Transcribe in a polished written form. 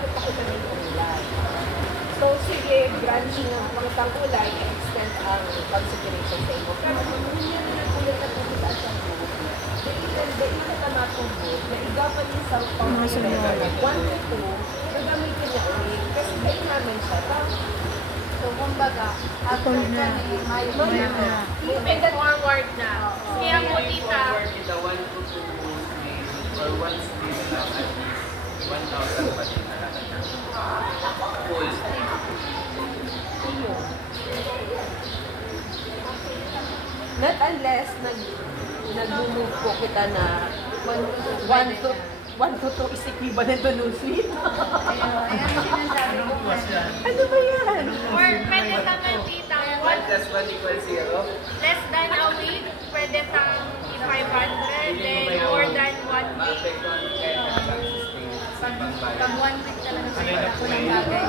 magpakita ng kulay. So, sige, granting ng pangitang kulay, extend ang consideration sa imo. Pero kung hindi na kulay na pumunta sa buhok niya, dahil ka matubog, na igapan niya sa pangkulay, 1 to 2, gagamitin niya ulit. Kasi dahil namin siya, so, kumbaga, after na, may movement forward na. Kaya mo, tita, the 1 to 2 or once din lang at least 1,000 pa din talaga na full. Not unless nag-move po kita na 1 to 2 is equivalent to no sweet. Ayan sinasabi ko. Ano ba yan? Or pwede naman tita, 1 plus 1 equals 0. less than a week, pwede tang 500, then more than 1 week. Ma-apektuhan kaya na lang sustain sa Pag pangbayad. 1 week talaga sila ako ng bagay.